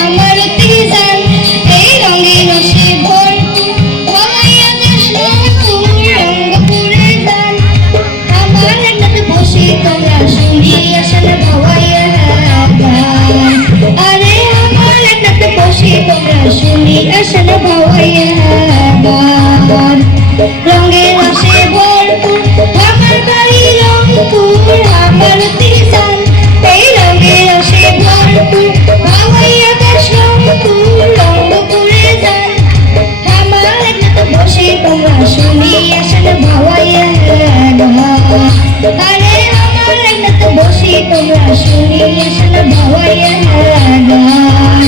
আমার তিজান এই রঙে রসে ভরপুর ভাওয়াইয়া দেশ রংপুর রঙ্গপুরে যান আমার একটাতে বসে তোমরা শুনি আসেন ভাওয়াইয়া গান আরে আমার একটাতে বসে তোমরা শুনি আসেন ভাওয়াইয়া গান রঙে রসে ভরপুর আমার বাড়ি রংপুর আমার তিজান এই রঙে রসে ভরপুর ভাওয়াইয়া দেশ রংপুর রঙ্গপুরে যান আমার একটাতে বসে তোমরা শুনি আসেন ভাওয়াইয়া গান আরে আমার একটাতে বসে তোমরা শুনি আসেন ভাওয়াইয়া গান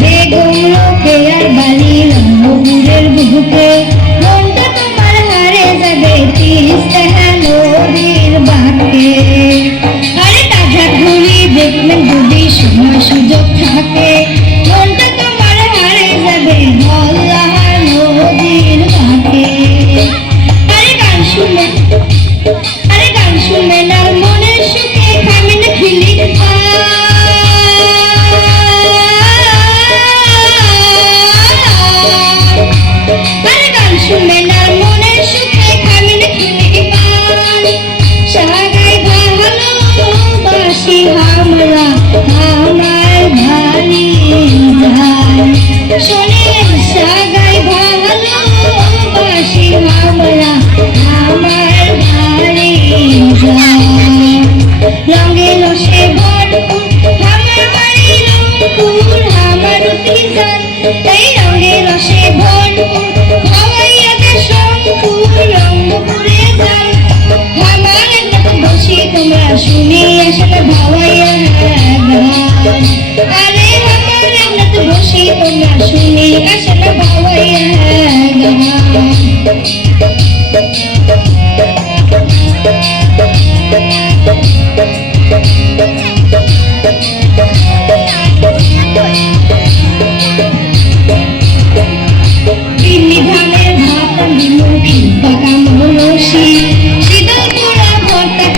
বেগম রোকেয়ার বাড়ি রংপুরের বুকে মনটা তোমার হারে যাবে তিস্তা নদীর বাঁকে আরে তাজা ঘুরি দেখবেন যদি সময় সুযোগ থাকে মনটা তোমার হারে যাবে ধল্লা নদীর বাঁকে আরে গান শুনবেন আর মনের সুখে খাবেন খিলি আরে গান শুনবেন আর মনের সুখে খাবেন খিলি পান সাগাই ভালোবাসি আমরা আমার ভালি যান শোনেন সাগাই ভালোবাসি আমরা আমার ভালি যান রঙে রসে ভরপুর আমার বাড়ি রংপুর আমার তিজান এই রঙে রসে ভরপুর ভাওয়াইয়া দেশ রংপুর রঙ্গপুরে যান আমার একটাতে বসে তোমরা শুনি